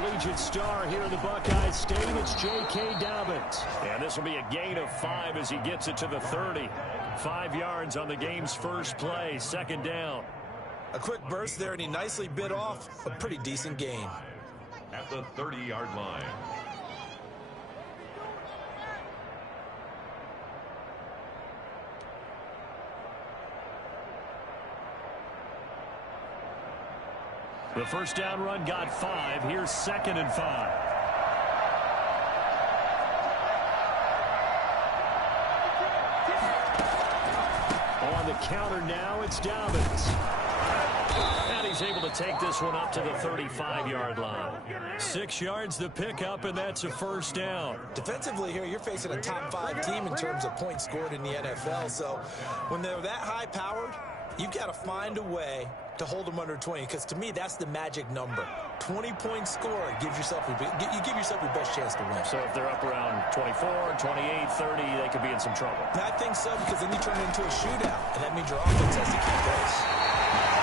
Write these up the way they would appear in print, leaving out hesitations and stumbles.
collegiate star here in the Buckeye State. It's J.K. Dobbins. And this will be a gain of 5 as he gets it to the 30. 5 yards on the game's first play, second down. A quick burst there, and he nicely bit off a pretty decent gain. At the 30-yard line. The first down run got 5. Here's second and 5. On the counter now, it's Dobbins. And he's able to take this one up to the 35-yard line. 6 yards the pickup, and that's a first down. Defensively here, you're facing a top 5 team in terms of points scored in the NFL. So when they're that high-powered, you've got to find a way to hold them under 20, because to me, that's the magic number. 20-point score gives yourself you give yourself your best chance to win. So if they're up around 24, 28, 30, they could be in some trouble. I think so, because then you turn it into a shootout, and that means your offense has to keep pace.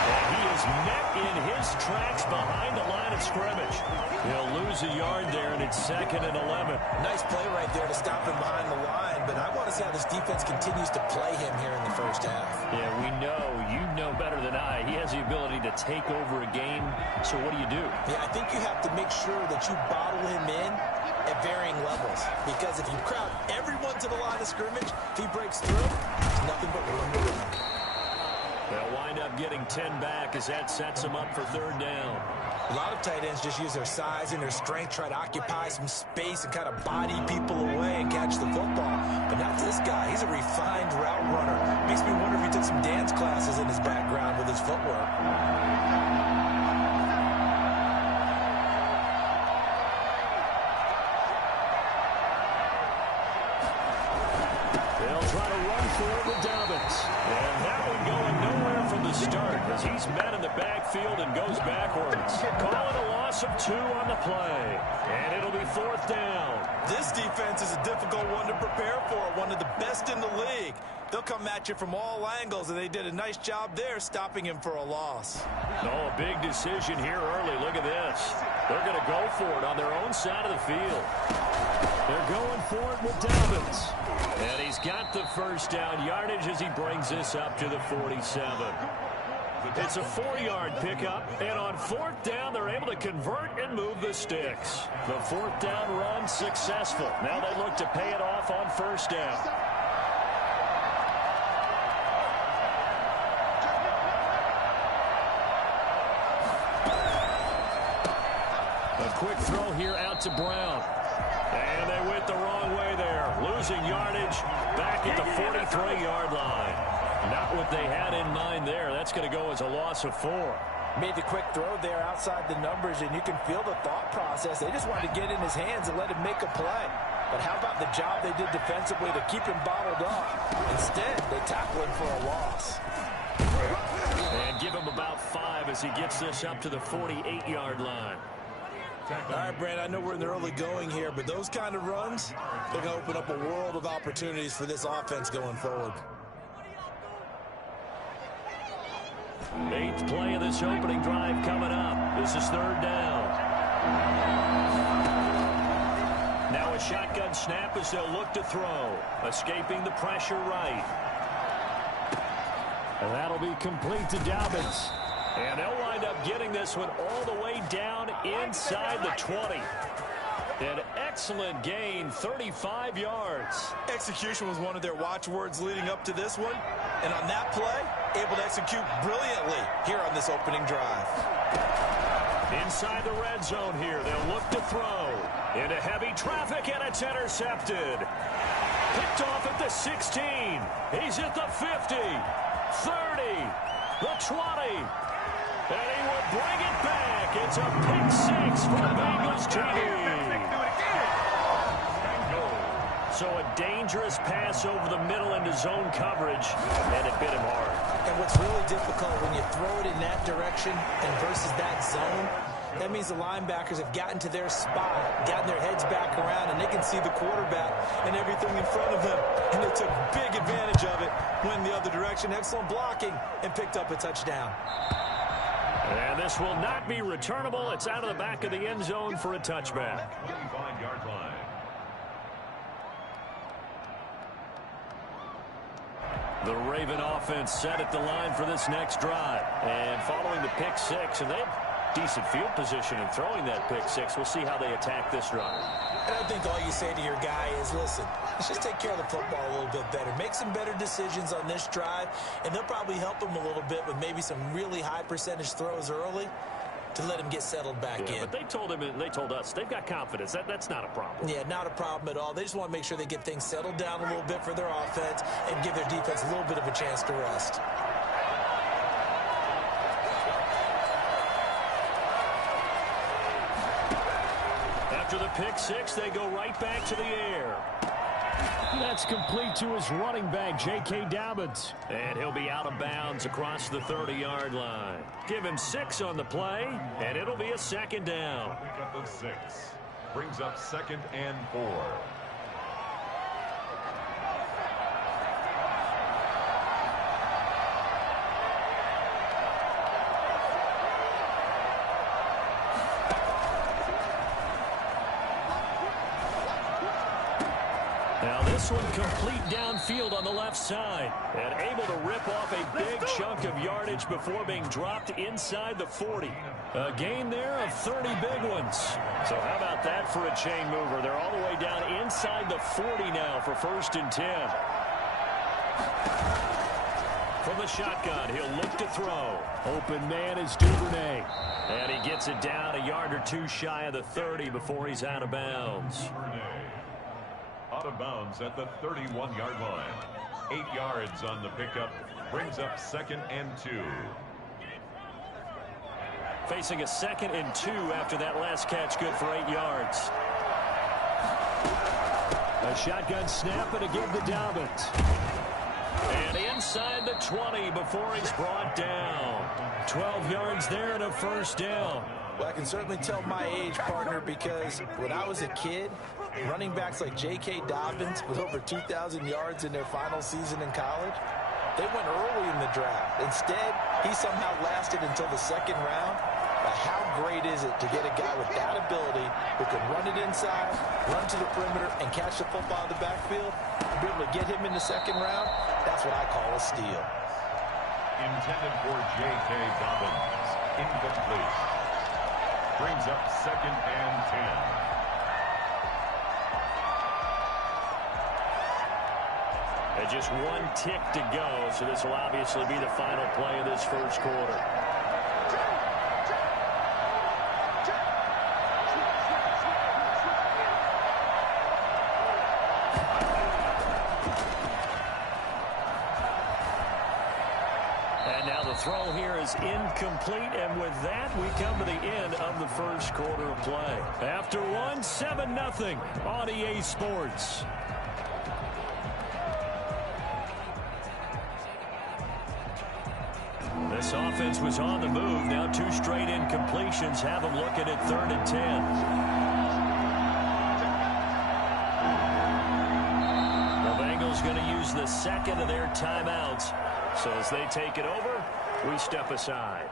And he is met in his tracks behind the line of scrimmage. He'll lose a yard there, and it's second and 11. Nice play right there to stop him behind the line, but I want to see how this defense continues to play him here in the first half. Yeah, we know. You know better than I. He has the ability to take over a game, so what do you do? Yeah, I think you have to make sure that you bottle him in at varying levels, because if you crowd everyone to the line of scrimmage, if he breaks through, it's nothing but room to run. They'll wind up getting 10 back as that sets them up for third down. A lot of tight ends just use their size and their strength, try to occupy some space and kind of body people away and catch the football. But not this guy. He's a refined route runner. Makes me wonder if he took some dance classes in his background with his footwork. They'll try to run for it with Dobbins. And that one going nowhere from the start as he's met in the backfield and goes backwards. Call it a loss of 2 on the play. And it'll be fourth down. This defense is a difficult one to prepare for, one of the best in the league. They'll come at you from all angles, and they did a nice job there stopping him for a loss. No, a big decision here early. Look at this. They're going to go for it on their own side of the field. They're going for it with Dobbins. And he's got the first down yardage as he brings this up to the 47. It's a 4-yard pickup, and on fourth down, they're able to convert and move the sticks. The fourth down run successful. Now they look to pay it off on first down. A quick throw here out to Brown. And they went the wrong way there. Losing yardage back at the 43-yard line. Not what they had in mind there. That's going to go as a loss of 4. Made the quick throw there outside the numbers, and you can feel the thought process. They just wanted to get in his hands and let him make a play. But how about the job they did defensively to keep him bottled up? Instead, they tackle him for a loss. And give him about 5 as he gets this up to the 48-yard line. All right, Brand, I know we're in the early going here, but those kind of runs, they're going to open up a world of opportunities for this offense going forward. 8th play of this opening drive coming up. This is third down. Now a shotgun snap as they'll look to throw. Escaping the pressure right. And that'll be complete to Dobbins. And they'll wind up getting this one all the way down inside the 20. An excellent gain, 35 yards. Execution was one of their watchwords leading up to this one. And on that play, able to execute brilliantly here on this opening drive. Inside the red zone here, they'll look to throw. Into heavy traffic, and it's intercepted. Picked off at the 16. He's at the 50, 30, the 20. And he will bring it back. It's a pick 6 for the Bengals team. So a dangerous pass over the middle into zone coverage, and it bit him hard. And what's really difficult when you throw it in that direction and versus that zone, that means the linebackers have gotten to their spot, gotten their heads back around, and they can see the quarterback and everything in front of them. And they took big advantage of it, went in the other direction. Excellent blocking, and picked up a touchdown. And this will not be returnable. It's out of the back of the end zone for a touchback. 25-yard line. The Raven offense set at the line for this next drive. And following the pick six, and they have decent field position in throwing that pick six. We'll see how they attack this drive. And I think all you say to your guy is, listen, let's just take care of the football a little bit better. Make some better decisions on this drive, and they'll probably help him a little bit with maybe some really high percentage throws early to let him get settled back in. But they told him and they told us they've got confidence. That's not a problem. Yeah, not a problem at all. They just want to make sure they get things settled down a little bit for their offense and give their defense a little bit of a chance to rest. After the pick six, they go right back to the air. That's complete to his running back, J.K. Dobbins. And he'll be out of bounds across the 30-yard line. Give him 6 on the play, and it'll be a second down. Pick up of 6. Brings up 2nd and 4. Now this one complete downfield on the left side. And able to rip off a big chunk of yardage before being dropped inside the 40. A gain there of 30 big ones. So how about that for a chain mover? They're all the way down inside the 40 now for 1st and 10. From the shotgun, he'll look to throw. Open man is Duvernay. And he gets it down a yard or two shy of the 30 before he's out of bounds. Out of bounds at the 31-yard line. 8 yards on the pickup. Brings up 2nd and 2. Facing a 2nd and 2 after that last catch, good for 8 yards. A shotgun snap and a give to Dobbins. And inside the 20 before he's brought down. 12 yards there and a 1st down. Well, I can certainly tell my age, partner, because when I was a kid, running backs like J.K. Dobbins with over 2,000 yards in their final season in college, they went early in the draft. Instead, he somehow lasted until the 2nd round. But how great is it to get a guy with that ability who can run it inside, run to the perimeter, and catch the football in the backfield? To be able to get him in the 2nd round, that's what I call a steal. Intended for J.K. Dobbins. Incomplete. Brings up 2nd and 10. And just 1 tick to go, so this will obviously be the final play of this 1st quarter. And now the throw here is incomplete, and with that, we come to the end of the 1st quarter of play. After one, 7-0 on EA Sports. This offense was on the move. Now 2 straight incompletions have them looking at 3rd and 10. The Bengals going to use the 2nd of their timeouts. So as they take it over, we step aside.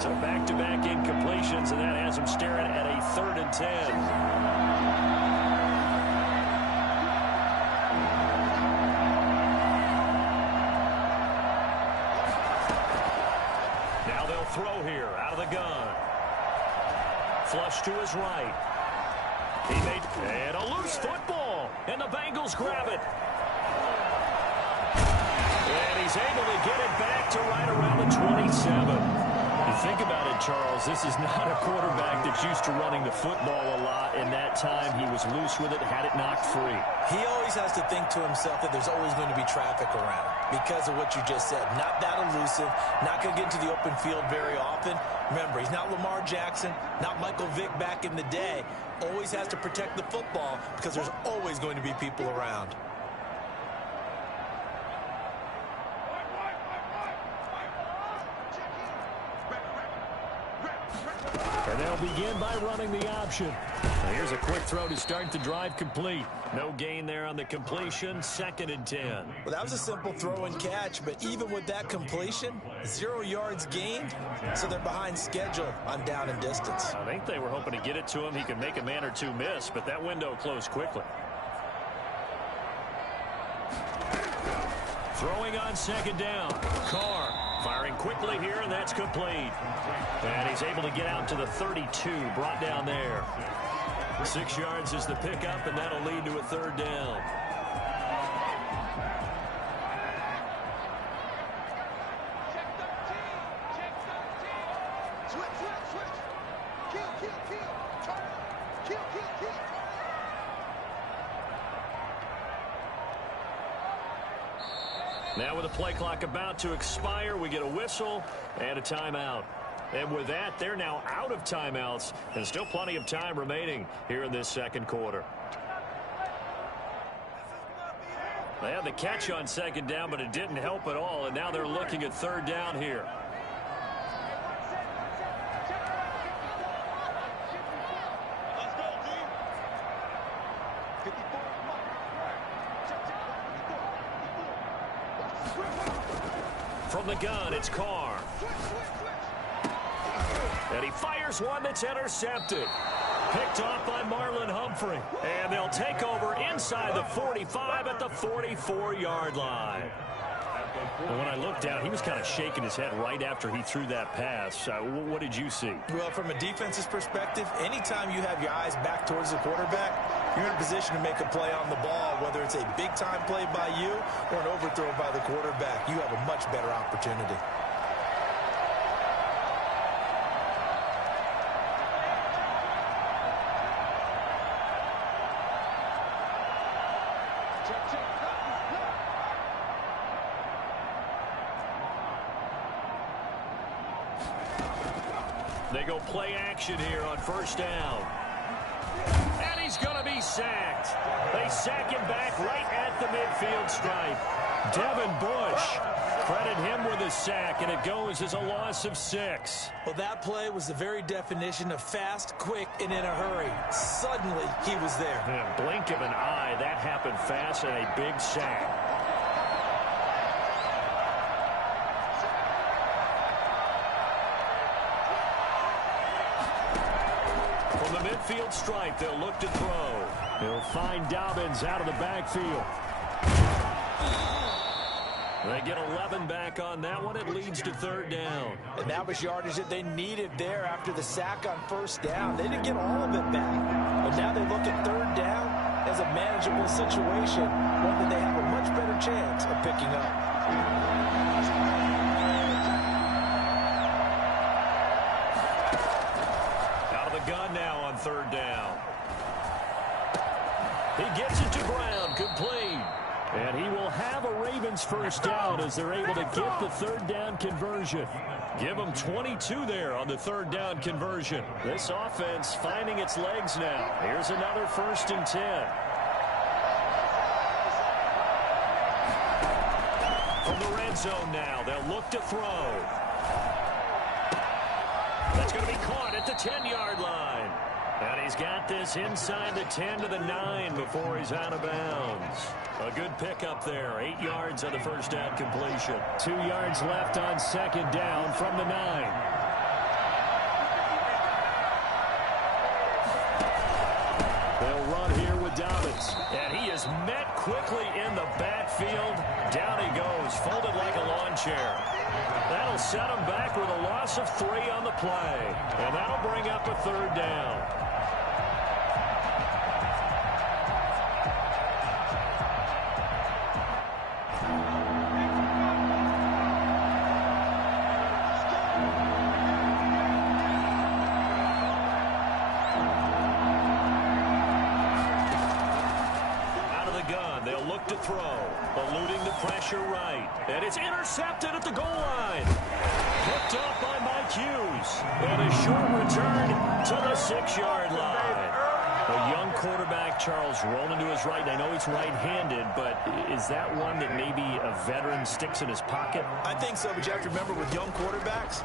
So back-to-back incompletions, and that has them staring at a 3rd and 10. Now they'll throw here out of the gun. Flush to his right. And a loose football, and the Bengals grab it. And he's able to get it back to right around the 27. You think about it, Charles, this is not a quarterback that's used to running the football a lot, and that time he was loose with it, had it knocked free. He always has to think to himself that there's always going to be traffic around because of what you just said. Not that elusive, not going to get into the open field very often. Remember, he's not Lamar Jackson, not Michael Vick back in the day. Always has to protect the football because there's always going to be people around. And they'll begin by running the option. Here's a quick throw to start the drive complete. No gain there on the completion. 2nd and 10. Well, that was a simple throw and catch, but even with that completion, 0 yards gained, so they're behind schedule on down and distance. I think they were hoping to get it to him. He could make a man or two miss, but that window closed quickly. Throwing on 2nd down. Carr firing quickly here, and that's complete. And he's able to get out to the 32, brought down there. 6 yards is the pickup, and that'll lead to a 3rd down. Now with the play clock about to expire, we get a whistle and a timeout. And with that, they're now out of timeouts and still plenty of time remaining here in this 2nd quarter. They had the catch on 2nd down, but it didn't help at all, and now they're looking at 3rd down here. From the gun, it's Carr. And he fires one that's intercepted. Picked off by Marlon Humphrey. And they'll take over inside the 45 at the 44-yard line. And when I looked down, he was kind of shaking his head right after he threw that pass. What did you see? Well, from a defense's perspective, anytime you have your eyes back towards the quarterback, you're in a position to make a play on the ball, whether it's a big-time play by you or an overthrow by the quarterback. You have a much better opportunity. They go play action here on 1st down. And he's going to be sacked. They sack him back right at the midfield stripe. Devin Bush, credit him with a sack, and it goes as a loss of 6. Well, that play was the very definition of fast, quick, and in a hurry. Suddenly, he was there. In a blink of an eye, that happened fast, and a big sack. From the midfield stripe, they'll look to throw. He'll find Dobbins out of the backfield. They get 11 back on that one. It leads to 3rd down. And that was yardage that they needed there after the sack on 1st down. They didn't get all of it back. But now they look at 3rd down as a manageable situation, one that they have a much better chance of picking up. Gun now on 3rd down. He gets it to Brown, complete. And he will have a Ravens 1st down as they're able to get the 3rd down conversion. Give them 22 there on the 3rd down conversion. This offense finding its legs now. Here's another 1st and 10. From the red zone now, they'll look to throw. That's going to be caught at the 10-yard line. And he's got this inside the 10 to the 9 before he's out of bounds. A good pickup there. 8 yards on the 1st down completion. 2 yards left on 2nd down from the 9. They'll run here with Dobbins. And he is met quickly in the backfield. Down he goes, folded like a lawn chair. That'll set him back with a loss of 3 on the play. And that'll bring up a 3rd down. Out of the gun, they'll look to throw. Eluding the pressure right. And it's intercepted at the goal line. Picked up by Mike Hughes. And a short return to the 6-yard line. A young quarterback, Charles, rolling to his right. I know he's right-handed, but is that one that maybe a veteran sticks in his pocket? I think so, but you have to remember with young quarterbacks,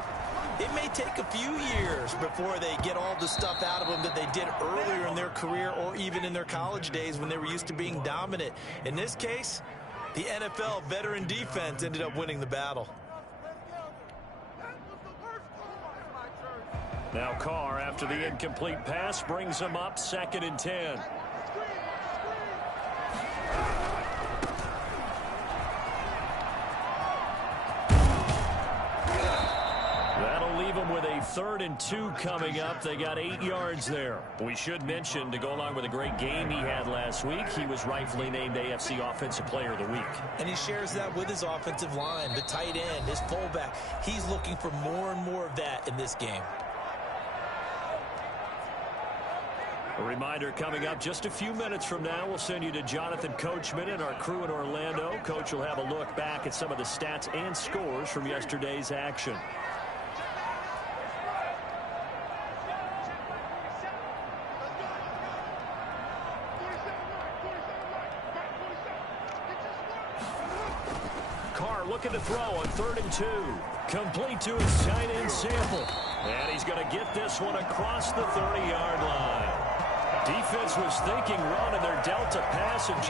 It may take a few years before they get all the stuff out of them that they did earlier in their career or even in their college days when they were used to being dominant. In this case, the NFL veteran defense ended up winning the battle. Now Carr, after the incomplete pass, brings him up 2nd and 10. That'll leave them with a 3rd and 2 coming up. They got 8 yards there. We should mention, to go along with a great game he had last week, he was rightfully named AFC Offensive Player of the Week. And he shares that with his offensive line, the tight end, his fullback. He's looking for more and more of that in this game. A reminder, coming up just a few minutes from now, we'll send you to Jonathan Coachman and our crew in Orlando. Coach will have a look back at some of the stats and scores from yesterday's action. Carr looking to throw on 3rd and 2. Complete to his tight end Sample. And he's going to get this one across the 30-yard line. Defense was thinking run, and they're dealt a pass, and